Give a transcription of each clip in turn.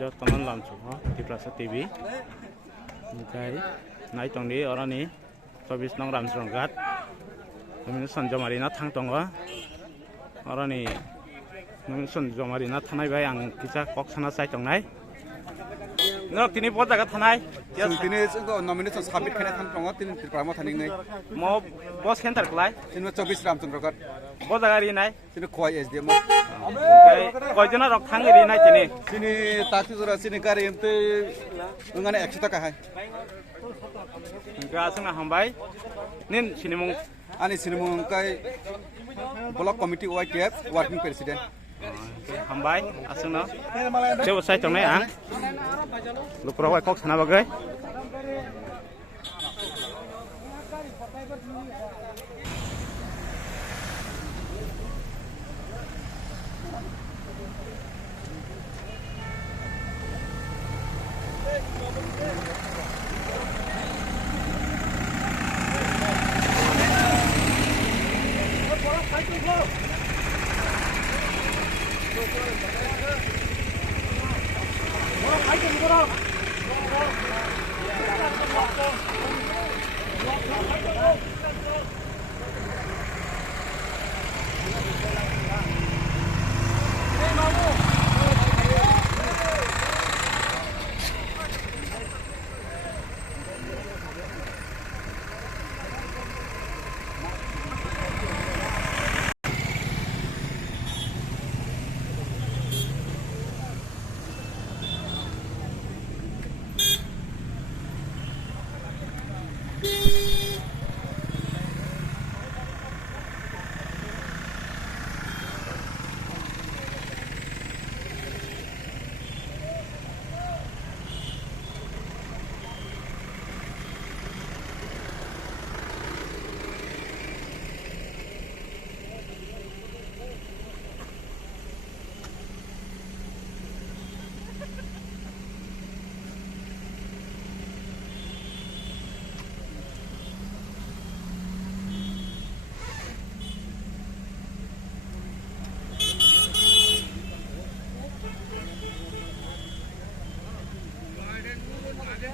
jotonan lamchungo Tiprasa TV oमफ्राय नायतंदि अरानि 24 नं रामस्रंगात सनजमारिना थांतंगो अरानि सनजमारिना थानाय bye आं किसा कक्सना साइतंनाय न तिनि बजागा थानाय तिनि नमिनेशन साबमिट खानाय थांतंगो तिनि त्रिपुरामा थानिङै म बस सेन्टर खलाय तिनि 24 रामचंद्रगढ़ बजागारि नाय तिनि खय एसडीएम कयजना रक थांगिरि नाय तिनि ताति जरा तिनि गारि एमते ओंगाने 100 टाका हाय गासंना हामबाय निन सिनिमुं आनि सिनिमुं काय ब्लक कमिटी वाइटीएफ वर्किंग प्रेसिडेंट हामबाय आसंना जेबो साइतंनाय आं लुक्रावाय कक साना बागै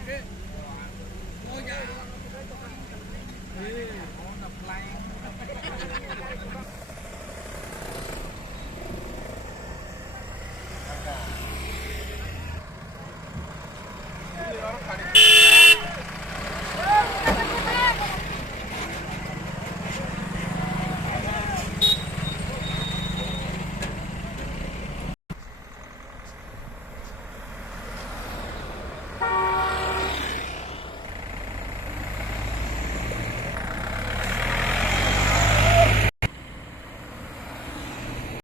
Okay.